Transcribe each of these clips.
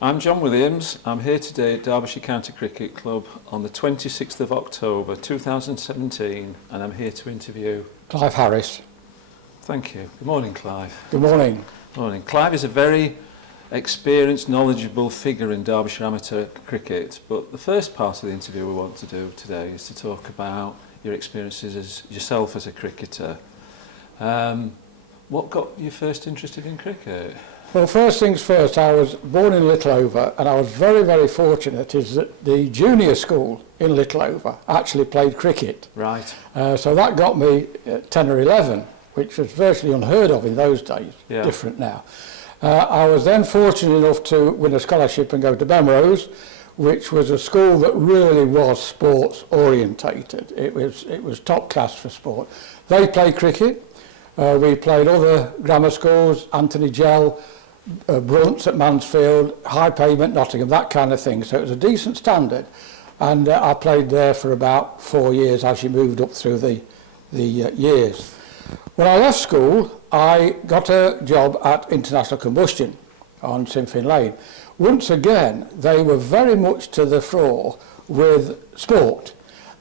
I'm John Williams. I'm here today at Derbyshire County Cricket Club on the 26th of October 2017, and I'm here to interview Clive Harris. Thank you. Good morning, Clive. Good morning. Morning. Clive is a very experienced, knowledgeable figure in Derbyshire amateur cricket, but the first part of the interview we want to do today is to talk about your experiences as yourself as a cricketer. What got you first interested in cricket? Well, first things first, I was born in Littleover, and I was very, very fortunate is that the junior school in Littleover actually played cricket. Right. So that got me 10 or 11, which was virtually unheard of in those days, different now. I was then fortunate enough to win a scholarship and go to Bemrose, which was a school that really was sports orientated. It was top class for sport. They played cricket. We played other grammar schools, Anthony Gell, Brunts at Mansfield, High Pavement, Nottingham, that kind of thing. So it was a decent standard. And I played there for about 4 years as you moved up through the years. When I left school, I got a job at International Combustion on Sinfin Lane. Once again, they were very much to the fore with sport.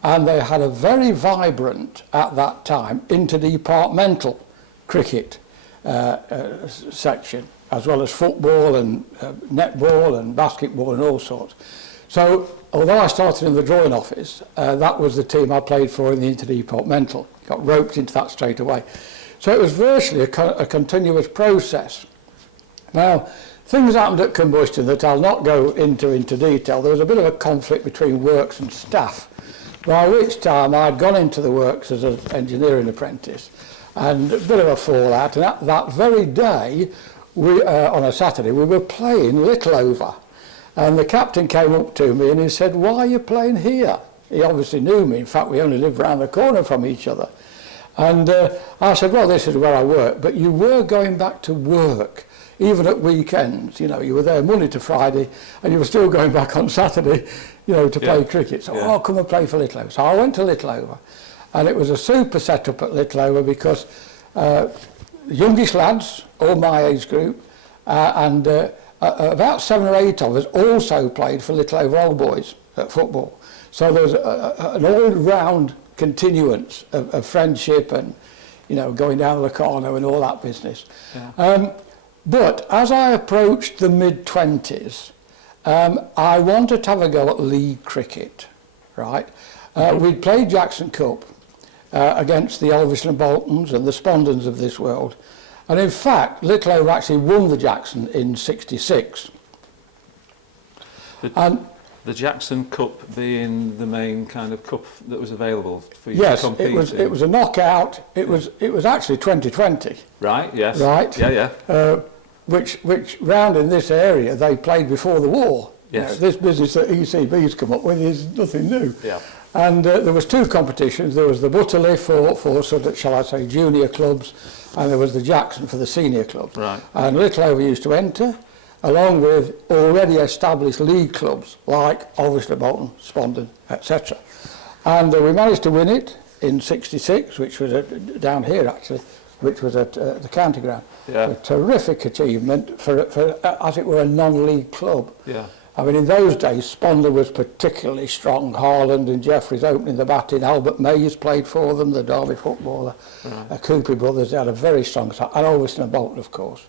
And they had a very vibrant, at that time, interdepartmental cricket section, as well as football and netball and basketball and all sorts. So, although I started in the drawing office, that was the team I played for in the interdepartmental. Got roped into that straight away. So it was virtually a continuous process. Now, things happened at Combustion that I'll not go into detail. There was a bit of a conflict between works and staff, by which time I'd gone into the works as an engineering apprentice, and a bit of a fallout. And that very day, on a Saturday, we were playing Littleover. And the captain came up to me and he said, "Why are you playing here?" He obviously knew me. In fact, we only lived round the corner from each other. And I said, "Well, this is where I work, but you were going back to work, even at weekends. You know, you were there Monday to Friday, and you were still going back on Saturday, you know, to play cricket. So, oh, come and play for Littleover." So I went to Littleover, and it was a super setup at Littleover because youngish lads, all my age group, and about 7 or 8 of us also played for Littleover Old Boys at football. So there was an all-round continuance of friendship and, you know, going down the corner and all that business. Yeah. But as I approached the mid-20s, I wanted to have a go at league cricket, right? We'd played Jackson Cup against the Elvis and Boltons and the Spondons of this world. And in fact, Littleover actually won the Jackson in '66. The Jackson Cup being the main kind of cup that was available for you to compete in? Yes, it was a knockout. It was actually 2020. Right, yes. Right? Yeah, yeah. Which round in this area they played before the war. Yes. You know, this business that ECB's come up with is nothing new. Yeah. And there was 2 competitions. There was the Butterley for sort of, shall I say, junior clubs, and there was the Jackson for the senior clubs. Right. And Littleover used to enter, along with already established league clubs like obviously Bolton, Spondon, etc. And we managed to win it in '66, which was down here actually, which was at the county ground. Yeah. A terrific achievement for as it were, a non-league club. Yeah. I mean, in those days, Spondon was particularly strong. Harland and Jeffries opening the batting. Albert Mays played for them, the Derby footballer. Right. Cooper brothers, they had a very strong side. And Alveston and Bolton, of course.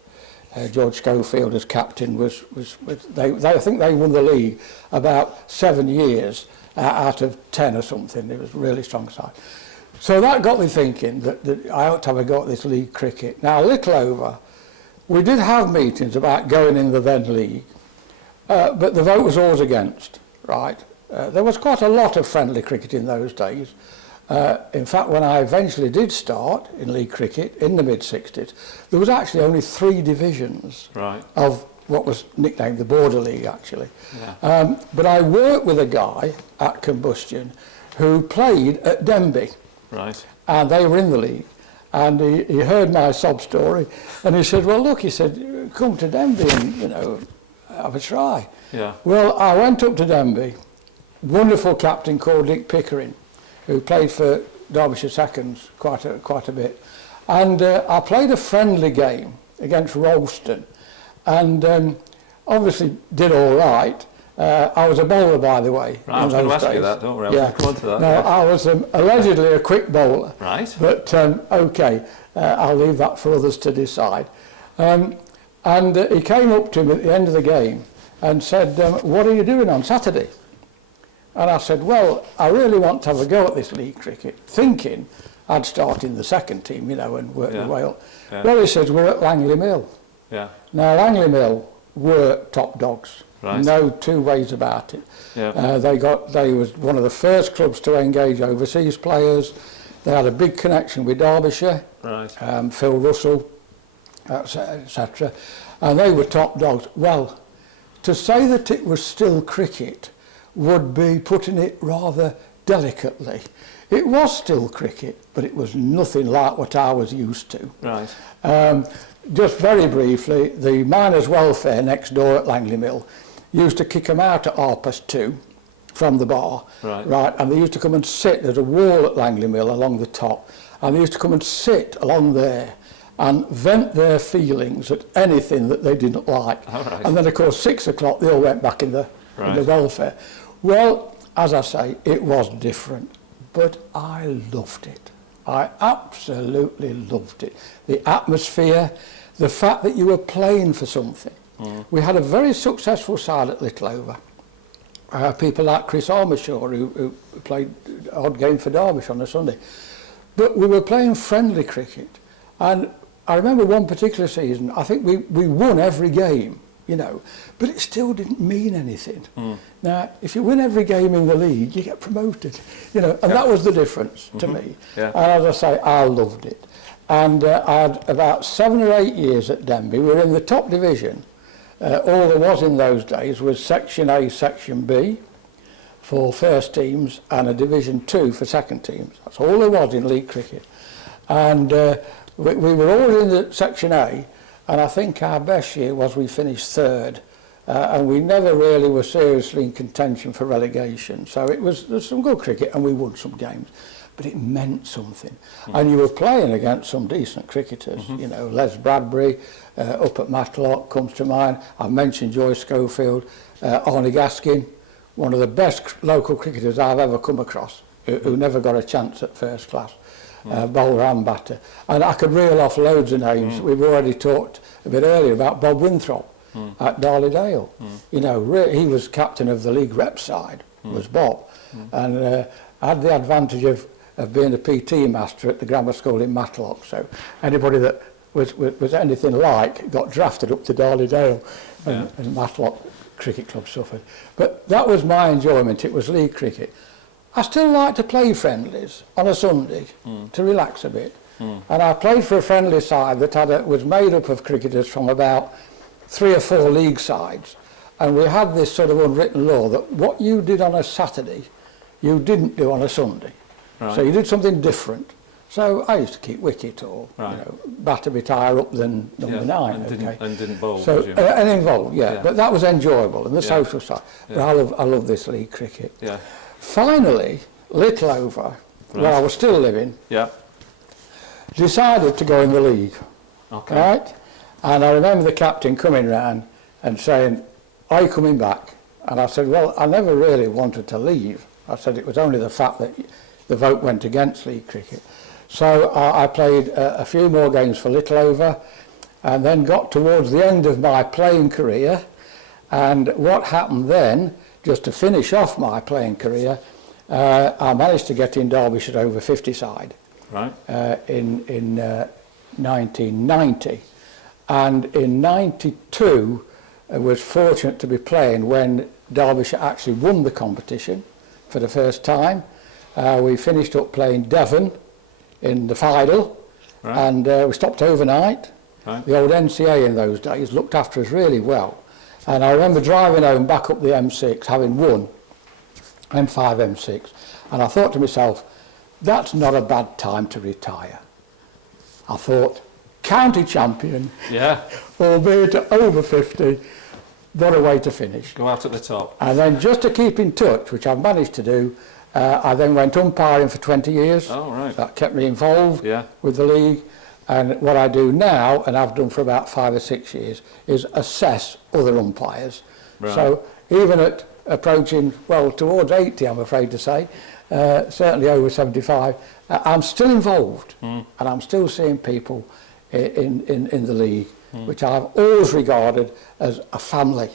George Schofield as captain I think they won the league about 7 years out of 10 or something. It was a really strong side. So that got me thinking that I ought to have a go at this league cricket. Now, Littleover, we did have meetings about going in the then league, but the vote was always against, right? There was quite a lot of friendly cricket in those days. In fact, when I eventually did start in league cricket in the mid-60s, there was actually only 3 divisions of what was nicknamed the Border League, actually. Yeah. But I worked with a guy at Combustion who played at Denby. Right. And they were in the league. And he heard my sob story, and he said, "Well, look," he said, "come to Denby and, you know, have a try." Yeah. Well, I went up to Denby, wonderful captain called Dick Pickering, who played for Derbyshire Seconds quite a bit. And I played a friendly game against Rolston. And obviously did all right. I was a bowler, by the way. Right, I was going to ask you that, don't worry, I'll come on to that. No, I was allegedly a quick bowler. Right. But, okay, I'll leave that for others to decide. And he came up to me at the end of the game and said, what are you doing on Saturday? And I said, well, I really want to have a go at this league cricket, thinking I'd start in the second team, you know, and work my way up. Yeah. Well, he says, we're at Langley Mill. Yeah. Now, Langley Mill were top dogs. Right. No two ways about it. Yeah. They was one of the first clubs to engage overseas players. They had a big connection with Derbyshire, right. Phil Russell, etc. And they were top dogs. Well, to say that it was still cricket would be putting it rather delicately. It was still cricket, but it was nothing like what I was used to. Right. Just very briefly, the miners' welfare next door at Langley Mill used to kick them out at 2:30 from the bar, right? And they used to come and sit. There's a wall at Langley Mill along the top, and they used to come and sit along there and vent their feelings at anything that they didn't like. Right. And then, of course, 6 o'clock, they all went back in the welfare. Well, as I say, it was different, but I loved it. I absolutely loved it. The atmosphere, the fact that you were playing for something. Mm. We had a very successful side at Littleover. People like Chris Armishaw, who played odd game for Derbyshire on a Sunday. But we were playing friendly cricket. And I remember one particular season, I think we won every game, you know, but it still didn't mean anything. Mm. Now, if you win every game in the league, you get promoted, you know, and that was the difference to me. Yeah. And as I say, I loved it. And I had about 7 or 8 years at Denby. We were in the top division. All there was in those days was Section A, Section B for first teams and a Division 2 for second teams. That's all there was in league cricket. And we were all in the Section A, and I think our best year was we finished third. And we never really were seriously in contention for relegation. So there's some good cricket, and we won some games. But it meant something. Mm-hmm. And you were playing against some decent cricketers, mm-hmm. you know, Les Bradbury, up at Matlock comes to mind. I've mentioned Joyce Schofield, Arnie Gaskin, one of the best local cricketers I've ever come across, who never got a chance at first class, bowler and batter. And I could reel off loads of names. Mm. We've already talked a bit earlier about Bob Winthrop at Darley-Dale. You know, he was captain of the league rep side, was Bob. And I had the advantage of being a PT master at the grammar school in Matlock, so anybody that was anything like got drafted up to Darley-Dale, and Matlock Cricket Club suffered. But that was my enjoyment. It was league cricket. I still like to play friendlies on a Sunday to relax a bit, and I played for a friendly side that was made up of cricketers from about 3 or 4 league sides, and we had this sort of unwritten law that what you did on a Saturday you didn't do on a Sunday. Right. So you did something different. So I used to keep wicket or you know, bat a bit higher up than number 9. And didn't bowl. So and involved, but that was enjoyable and the social side. But I love this league cricket. Yeah. Finally, Littleover, where I was still living, decided to go in the league. Okay. Right? And I remember the captain coming round and saying, "Are you coming back?" And I said, "Well, I never really wanted to leave." I said it was only the fact that the vote went against league cricket. So I played a few more games for Littleover and then got towards the end of my playing career. And what happened then, just to finish off my playing career, I managed to get in Derbyshire over 50 side in 1990. And in 92, I was fortunate to be playing when Derbyshire actually won the competition for the first time. We finished up playing Devon in the final, and we stopped overnight. The old NCA in those days looked after us really well. And I remember driving home back up the M6, having won M5, M6, and I thought to myself, that's not a bad time to retire. I thought, county champion, albeit over 50, what a way to finish. Go out at the top. And then just to keep in touch, which I've managed to do, I then went umpiring for 20 years. Oh, right. That kept me involved with the league. And what I do now, and I've done for about 5 or 6 years, is assess other umpires. Right. So even at approaching, well, towards 80, I'm afraid to say, certainly over 75, I'm still involved, and I'm still seeing people in the league, which I've always regarded as a family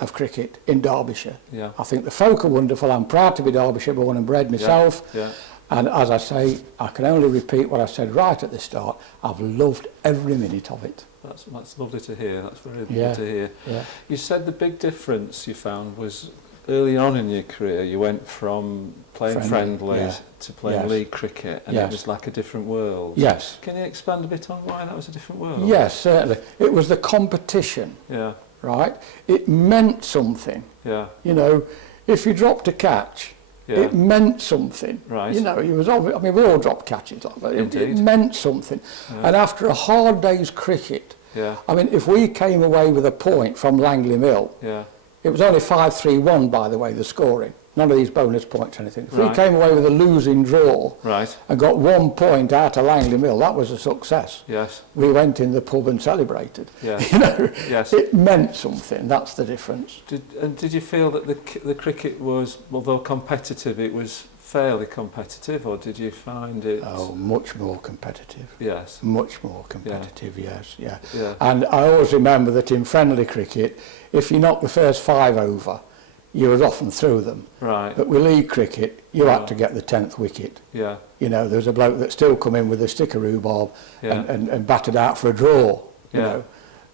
of cricket in Derbyshire. Yeah. I think the folk are wonderful. I'm proud to be Derbyshire born and bred myself. Yeah. And as I say, I can only repeat what I said right at the start. I've loved every minute of it. That's lovely to hear. That's very good Yeah. to hear. Yeah. You said the big difference you found was early on in your career, you went from playing friendlies to playing league cricket, and it was like a different world. Yes. Can you expand a bit on why that was a different world? Yes, certainly. It was the competition, Yeah. right? It meant something. Yeah. You know, if you dropped a catch, it meant something. Right. You know, it was obvious. I mean, we all dropped catches, but it meant something. Yeah. And after a hard day's cricket, Yeah. I mean, if we came away with a point from Langley Mill, Yeah. it was only 5-3-1, by the way, the scoring. None of these bonus points or anything. If we Right. came away with a losing draw Right. and got 1 point out of Langley Mill, that was a success. Yes. We went in the pub and celebrated. Yeah. You know, Yes. it meant something. That's the difference. Did you feel that the cricket was, although competitive, it was fairly competitive, or did you find it? Oh, much more competitive. Yes. Much more competitive, yes, yeah. Yeah. And I always remember that in friendly cricket, if you knocked the first 5 over, you were often through them. Right. But with league cricket, you had to get the 10th wicket. Yeah. You know, there was a bloke that still come in with a stick of rhubarb Yeah. and batted out for a draw. You Yeah. know,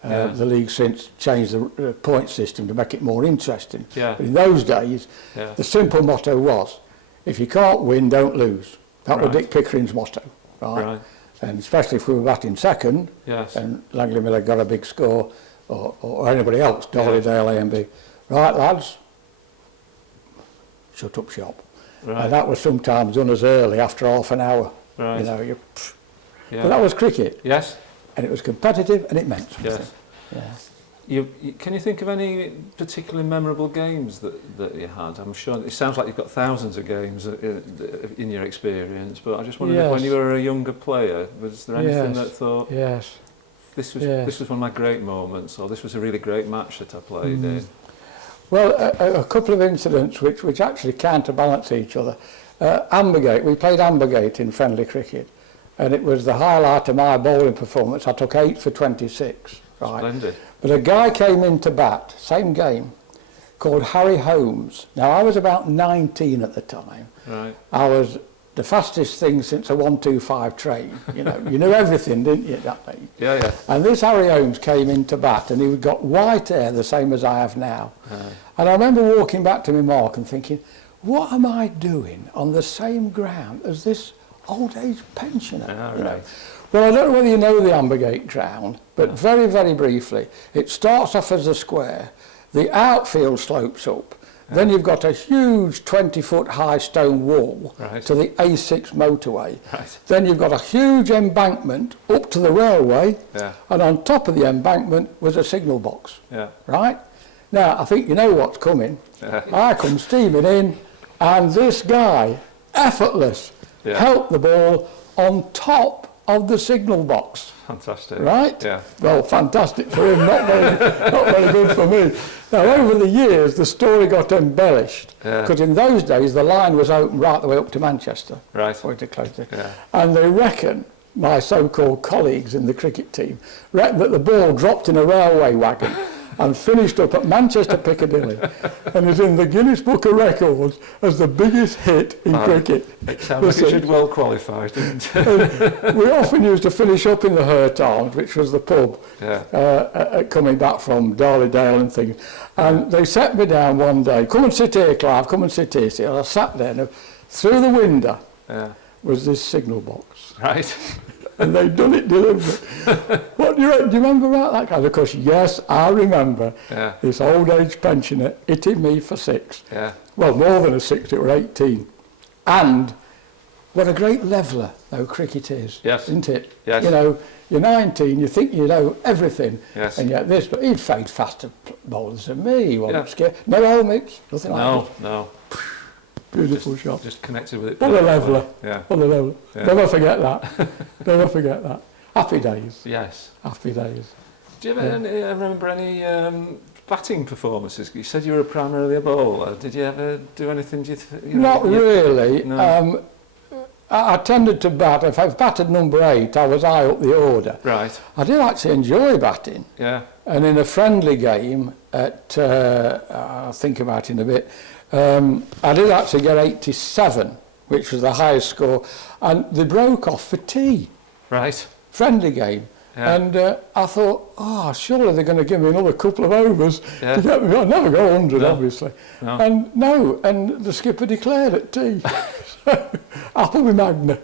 Yeah. the league since changed the point system to make it more interesting. Yeah. But in those days, Yeah. the simple motto was, if you can't win, don't lose. That was Right. Dick Pickering's motto, right? Right. And especially if we were batting second, Yes. and Langley Miller got a big score, or anybody else, Dolly-Dale, A&B. Right, lads, shut up shop. Right. And that was sometimes done as early, after half an hour. Right. You know, Yeah. but that was cricket, Yes. and it was competitive, and it meant something. Yes. Yeah. Can you think of any particularly memorable games that you had? I'm sure it sounds like you've got thousands of games in your experience, but I just wondered if when you were a younger player, was there anything that thought this was one of my great moments, or this was a really great match that I played in? Well, a couple of incidents which actually counterbalance each other. Ambergate, we played Ambergate in friendly cricket, and it was the highlight of my bowling performance. I took 8 for 26. Right. Splendid. But a guy came in to bat, same game, called Harry Holmes. Now, I was about 19 at the time. Right. I was the fastest thing since a 125 train. You know, you knew everything, didn't you, at that age? Yeah, yeah. And this Harry Holmes came in to bat, and he got white hair, the same as I have now. And I remember walking back to my mark and thinking, what am I doing on the same ground as this old age pensioner? Ah, you know? right. Well, I don't know whether you know the Ambergate ground, but very, very briefly, it starts off as a square, the outfield slopes up, then you've got a huge 20-foot high stone wall to the A6 motorway. Right. Then you've got a huge embankment up to the railway, Yeah. and on top of the embankment was a signal box. Yeah. Right? Now, I think you know what's coming. Yeah. I come steaming in, and this guy, effortless, helped the ball on top of the signal box. Fantastic. Right? Yeah. Well, fantastic for him, not very good for me. Now, over the years, the story got embellished, because in those days, the line was open right the way up to Manchester. Right. Before it closed it. Yeah. And they reckon, my so-called colleagues in the cricket team, reckon that the ball dropped in a railway wagon and finished up at Manchester Piccadilly, and is in the Guinness Book of Records as the biggest hit in cricket. It sounds like it should well qualify, doesn't it? We often used to finish up in the Hurt Arms, which was the pub, coming back from Darley-Dale and things. And they set me down one day, come and sit here, Clive, come and sit here. And I sat there, and through the window was this signal box. Right. And they'd done it deliberately. What do you reckon? Do you remember about that kind of course? Yes, I remember this old age pensioner hitting me for 6. Yeah. Well, more than a 6, it were 18. And what a great leveller, though, cricket is, isn't it? Yes. You know, you're 19, you think you know everything, yes. and yet this, but he'd fade faster bowlers than me, he wasn't scared. No helmets, nothing like that. No. Beautiful shot. Just connected with it. What a leveller. Yeah. What a leveller. Yeah. Never forget that. Never forget that. Happy days. Yes. Happy days. Do you ever remember any batting performances? You said you were primarily a bowler. Did you ever do anything? Not really. No. I tended to bat. If I batted number 8, I was high up the order. Right. I did actually enjoy batting. Yeah. And in a friendly game at, I'll think about it in a bit, I did actually get 87, which was the highest score, and they broke off for tea. Right. Friendly game. Yeah. And I thought, surely they're going to give me another couple of overs to get me. I'd never go 100, obviously. No. And the skipper declared at tea. Apple with Magna,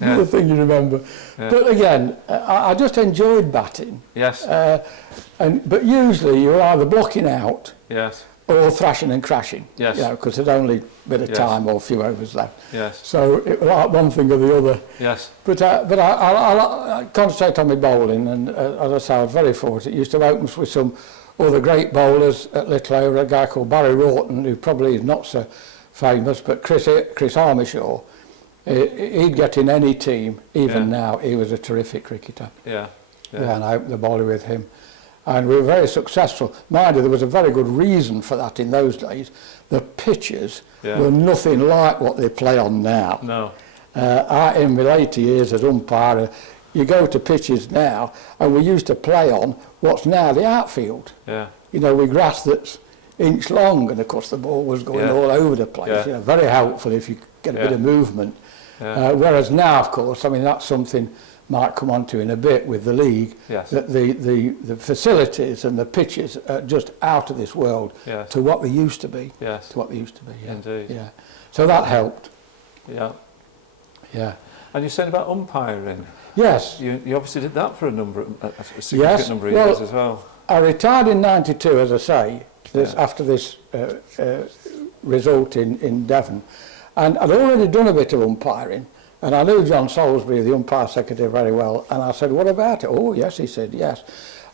another thing you remember. Yeah. But again, I just enjoyed batting. Yes. But usually you're either blocking out. Yes. Or thrashing and crashing. Yes. Because there's only a bit of time or a few overs left. Yes. So it was like one thing or the other. Yes. But I concentrate on my bowling, and as I say, I was very fortunate. Used to open with some other great bowlers at Little Over, a guy called Barry Wroughton, who probably is not so famous, but Chris Armishaw. He'd get in any team, even now. He was a terrific cricketer. Yeah. Yeah, and I opened the bowling with him. And we were very successful. Mind you, there was a very good reason for that in those days. The pitches were nothing like what they play on now. No. In my later years as umpire, you go to pitches now, and we used to play on what's now the outfield. Yeah. With grass that's inch long, and of course the ball was going all over the place. Yeah. Very helpful if you get a bit of movement. Yeah. Whereas now, of course, I mean, that's something might come on to in a bit with the league, that the facilities and the pitches are just out of this world to what they used to be. Yes. To what they used to be. Yeah. Indeed. Yeah. So that helped. Yeah. Yeah. And you said about umpiring. Yes. You obviously did that for a significant number of years as well. I retired in '92, as I say, after this result in Devon, and I'd already done a bit of umpiring. And I knew John Salisbury, the umpire secretary, very well. And I said, what about it? Oh, yes, he said, yes.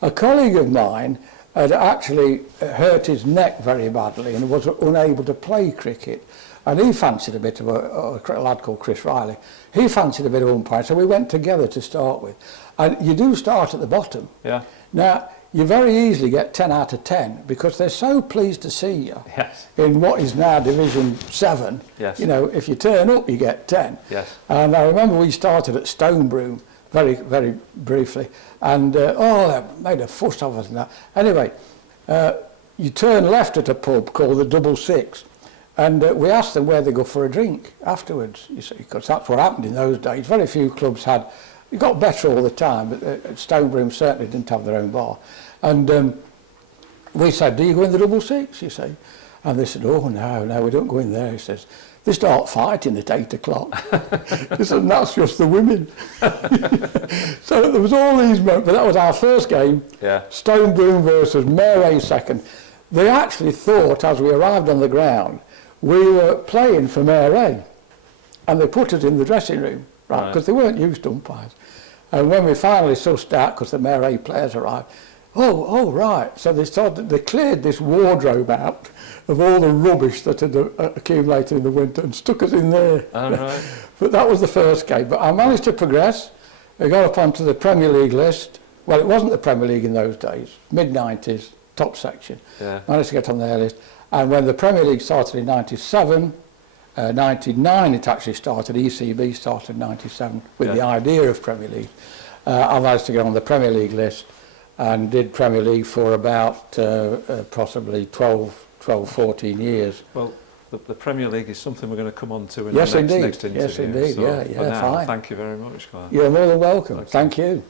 A colleague of mine had actually hurt his neck very badly and was unable to play cricket. And he fancied a bit of a lad called Chris Riley. He fancied a bit of umpiring, so we went together to start with. And you do start at the bottom. Yeah. Now, you very easily get 10 out of 10 because they're so pleased to see you in what is now Division 7. Yes. If you turn up, you get 10. Yes. And I remember we started at Stonebroom very, very briefly, and they made a fuss of us and that. Anyway, you turn left at a pub called the Double Six, and we asked them where they go for a drink afterwards, you see, because that's what happened in those days. Very few clubs had. It got better all the time, but Stonebroom certainly didn't have their own bar. And we said, do you go in the Double Six, you see? And they said, oh, no, we don't go in there. He says, they start fighting at 8 o'clock. He said, and that's just the women. So there was all these moments, but that was our first game, Stonebroom versus Mare second. They actually thought, as we arrived on the ground, we were playing for Mare, and they put us in the dressing room, right, because they weren't used to umpires. And when we finally sussed out, because the Mare players arrived, right. So they cleared this wardrobe out of all the rubbish that had accumulated in the winter and stuck us in there. Right. But that was the first game. But I managed to progress. I got up onto the Premier League list. Well, it wasn't the Premier League in those days, mid-90s, top section. Yeah. Managed to get on their list. And when the Premier League started in 97, 99 it actually started, ECB started in 97 with the idea of Premier League. I managed to get on the Premier League list and did Premier League for about possibly 12, 14 years. Well, the Premier League is something we're going to come on to in the next interview. Yes, indeed. So yeah, for now, fine. thank you very much, Clive. You're more than welcome. Thank you.